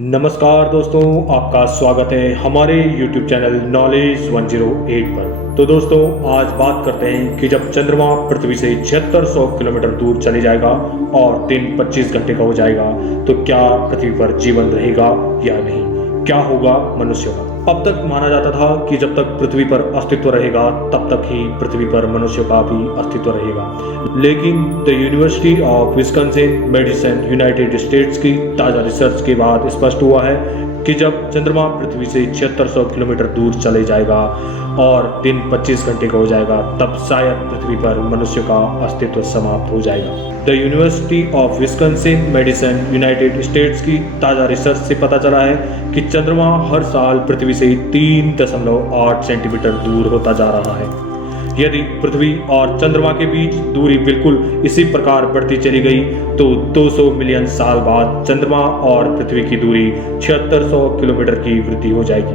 नमस्कार दोस्तों, आपका स्वागत है हमारे YouTube चैनल नॉलेज 108 पर। तो दोस्तों, आज बात करते हैं कि जब चंद्रमा पृथ्वी से 7600 किलोमीटर दूर चले जाएगा और दिन 25 घंटे का हो जाएगा, तो क्या पृथ्वी पर जीवन रहेगा या नहीं, क्या होगा मनुष्य का। अब तक माना जाता था कि जब तक पृथ्वी पर अस्तित्व रहेगा तब तक ही पृथ्वी पर मनुष्य का भी अस्तित्व रहेगा, लेकिन the university of Wisconsin medicine United states की ताज़ा रिसर्च के बाद स्पष्ट हुआ है कि जब चंद्रमा पृथ्वी से 7600 किलोमीटर दूर चले जाएगा और दिन 25 घंटे का हो जाएगा, तब शायद पृथ्वी पर मनुष्य का अस्तित्व समाप्त हो जाएगा। The university of Wisconsin medicine United states की ताज़ा रिसर्च से पता चला है कि चंद्रमा हर साल पृथ्वी से 3.8 सेंटीमीटर दूर होता जा रहा है। यदि पृथ्वी और चंद्रमा के बीच दूरी बिल्कुल इसी प्रकार बढ़ती चली गई तो 200 मिलियन साल बाद चंद्रमा और पृथ्वी की दूरी 7600 किलोमीटर की वृद्धि हो जाएगी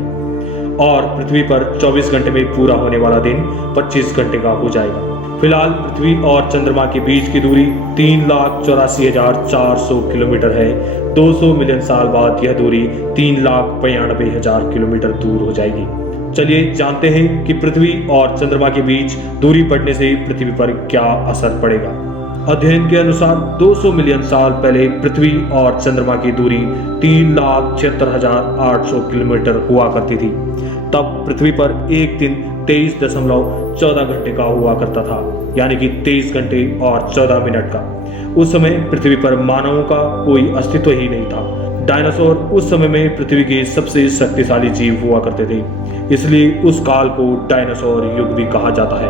और पृथ्वी पर 24 घंटे में पूरा होने वाला दिन 25 घंटे का हो जाएगा। फिलहाल पृथ्वी और चंद्रमा के बीच की दूरी 3,84,400 किलोमीटर है। 200 मिलियन साल बाद यह दूरी 3,92,000 किलोमीटर दूर हो जाएगी। चलिए जानते हैं कि पृथ्वी और चंद्रमा के बीच दूरी बढ़ने से पृथ्वी पर क्या असर पड़ेगा। अध्ययन के अनुसार 200 मिलियन साल पहले पृथ्वी और चंद्रमा की दूरी 3,76,800 किलोमीटर हुआ करती थी। तब पृथ्वी पर एक दिन 23.14 घंटे का हुआ करता था, यानी कि 23 घंटे और 14 मिनट का। उस समय पृथ्वी पर मानवों का कोई अस्तित्व ही नहीं था। डायनासोर उस समय में पृथ्वी के सबसे शक्तिशाली जीव हुआ करते थे, इसलिए उस काल को डायनासोर युग भी कहा जाता है।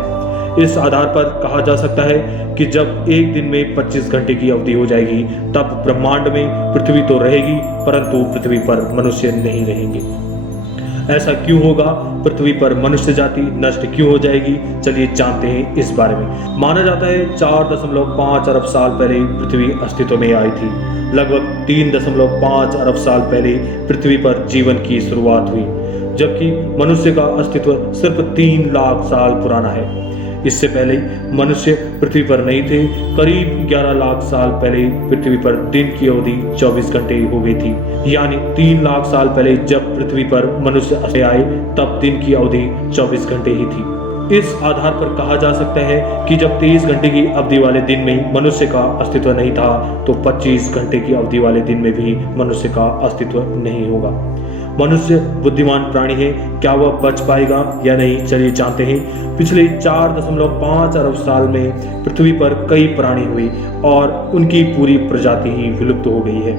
इस आधार पर कहा जा सकता है कि जब एक दिन में 25 घंटे की अवधि हो जाएगी, तब ब्रह्मांड में पृथ्वी तो रहेगी, परंतु पृथ्वी पर मनुष्य नहीं रहेंगे। ऐसा क्यों होगा? पृथ्वी पर मनुष्य जाति नष्ट क्यों हो जाएगी? चलिए जानते हैं इस बारे में। माना जाता है 4.5 अरब साल पहले पृथ्वी अस्तित्व में आई थी। लगभग 3.5 अरब साल पहले पृथ्वी पर जीवन की शुरुआत हुई, जबकि मनुष्य का अस्तित्व सिर्फ 3 लाख साल पुराना है। इससे पहले मनुष्य पृथ्वी पर नहीं थे। करीब 11 लाख साल पहले पृथ्वी पर दिन की अवधि 24 घंटे हो गई थी, यानी 3 लाख साल पहले जब पृथ्वी पर मनुष्य आए तब दिन की अवधि 24 घंटे ही थी। इस आधार पर कहा जा सकता है कि जब 23 घंटे की अवधि वाले दिन में मनुष्य का अस्तित्व नहीं था, तो 25 घंटे की अवधि वाले दिन में भी मनुष्य का अस्तित्व नहीं होगा। मनुष्य बुद्धिमान प्राणी है, क्या वह बच पाएगा या नहीं, चलिए जानते हैं। पिछले 4.5 अरब साल में पृथ्वी पर कई प्राणी हुए और उनकी पूरी प्रजाति ही विलुप्त हो गई है।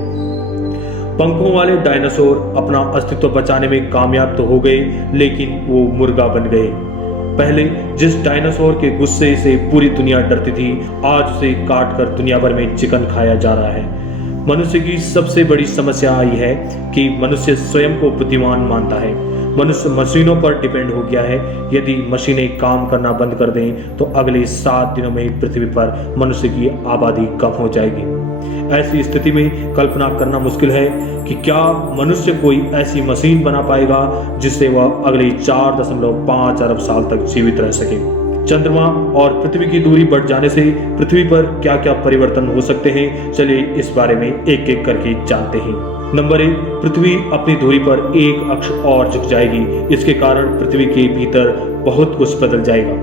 पंखों वाले डायनासोर अपना अस्तित्व बचाने में कामयाब तो हो गए, लेकिन वो मुर्गा बन गए। पहले जिस डायनासोर के गुस्से से पूरी दुनिया डरती थी, आज उसे काट कर दुनिया भर में चिकन खाया जा रहा है। मनुष्य की सबसे बड़ी समस्या यह है कि मनुष्य स्वयं को बुद्धिमान मानता है। मनुष्य मशीनों पर डिपेंड हो गया है। यदि मशीनें काम करना बंद कर दें तो अगले 7 दिनों में पृथ्वी पर मनुष्य की आबादी कम हो जाएगी। ऐसी स्थिति में कल्पना करना मुश्किल है कि क्या मनुष्य कोई ऐसी मशीन बना पाएगा जिससे वह अगले 4.5 अरब साल तक जीवित रह सके। चंद्रमा और पृथ्वी की दूरी बढ़ जाने से पृथ्वी पर क्या क्या परिवर्तन हो सकते हैं, चलिए इस बारे में एक एक करके जानते हैं। नंबर 1, पृथ्वी अपनी दूरी पर एक अक्ष और झुक जाएगी। इसके कारण पृथ्वी के भीतर बहुत कुछ बदल जाएगा।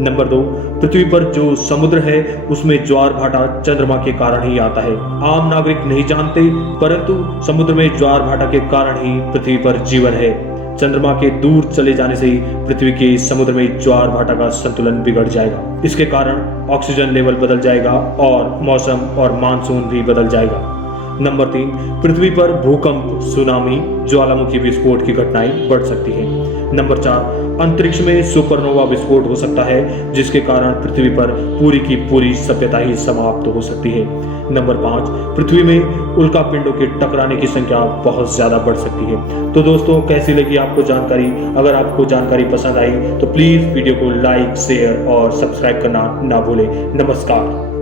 नंबर 2, पृथ्वी पर जो समुद्र है उसमें ज्वार भाटा चंद्रमा के कारण ही आता है। आम नागरिक नहीं जानते, परंतु समुद्र में ज्वार भाटा के कारण ही पृथ्वी पर जीवन है। चंद्रमा के दूर चले जाने से पृथ्वी के समुद्र में ज्वार भाटा का संतुलन बिगड़ जाएगा। इसके कारण ऑक्सीजन लेवल बदल जाएगा और मौसम और मानसून भी बदल जाएगा। नंबर 3, पृथ्वी पर भूकंप, सुनामी, ज्वालामुखी विस्फोट की घटनाएं बढ़ सकती हैं। नंबर 4, अंतरिक्ष में सुपरनोवा विस्फोट हो सकता है, जिसके कारण पृथ्वी पर पूरी की पूरी सभ्यता ही समाप्त हो सकती है। नंबर 5, पृथ्वी में उल्कापिंडों के टकराने की संख्या बहुत ज्यादा बढ़ सकती है। तो दोस्तों, कैसी लगी आपको जानकारी? अगर आपको जानकारी पसंद आई तो प्लीज वीडियो को लाइक, शेयर और सब्सक्राइब करना ना भूलें। नमस्कार।